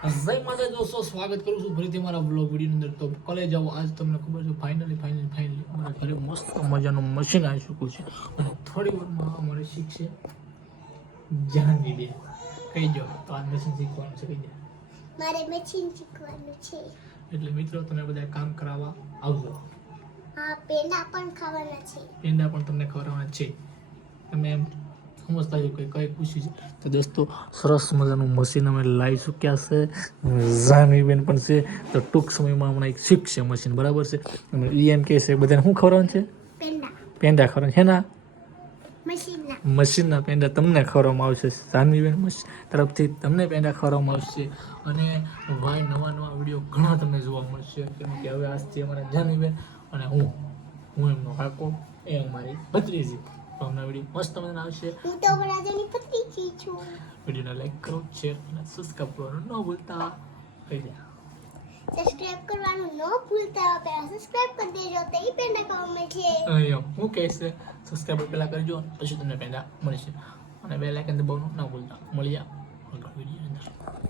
જય માતા દોસ્તો, સ્વાગત કરું છું ફરીથી મારા બ્લોગ વિડીયોની અંદર. તો કોલેજ આવો, આજ તમને ખબર છે ફાઇનલી અમારા ઘરે મસ્ત મજાનું મશીન આવી ચૂક્યું છે અને થોડી વારમાં અમારે શીખશે જાહ્નવી બેન. કહી દો તો આ મશીન શીખવાનું છે, કહી દો. મારે મશીન શીખવાનું છે. એટલે મિત્રો તમે બધા કામ કરાવવા આવજો. હા, પેંડા પણ ખાવાના છે. પેંડા પણ તમને ખવડાવવાના છે. તમે એમ સમજતા છો કે કઈ ખુશી છે. તો દોસ્તો સરસ મજાનું મશીન અમે લાવી ચૂક્યા છે. જાહ્નવી બેન પણ છે. તો ટૂંક સમયમાં હમણાં એક શીખશે મશીન, બરાબર છે. અને એ એમ કહે છે બધાને શું ખવડાવવાનું છે? પેંડા. પેંડા ખવડાવવાનું છે. ના મશીનના મશીનના પેંડા તમને ખવડાવવામાં આવશે. જાહ્નવી બેન તરફથી તમને પેંડા ખવડાવવામાં આવશે. અને ભાઈ નવા વિડીયો ઘણા તમને જોવા મળશે, કેમ કે હવે આજથી અમારા જાહ્નવી બેન અને હું એમનો કાકો, એ અમારી ભત્રીજી. તો અમને વિડીયો મસ્ત મજાના આવશે. હું તો રાજાની પત્રી છું. વિડીયોને લાઈક કરો, શેર અને સબસ્ક્રાઈબ કરવાનું ન ભૂલતા. કહી દે સબસ્ક્રાઇબ કરવાનું ન ભૂલતા. પહેલા સબસ્ક્રાઇબ કરી દેજો, તો એ પેંડા ખાવામાં છે. અહીંયા હું કહેશે સબસ્ક્રાઈબ પહેલાં કરજો, પછી તમને પેંડા મળશે. અને બે લાઈક દબાવવાનું ન ભૂલતા. મળીએ આગળ વિડીયોની અંદર.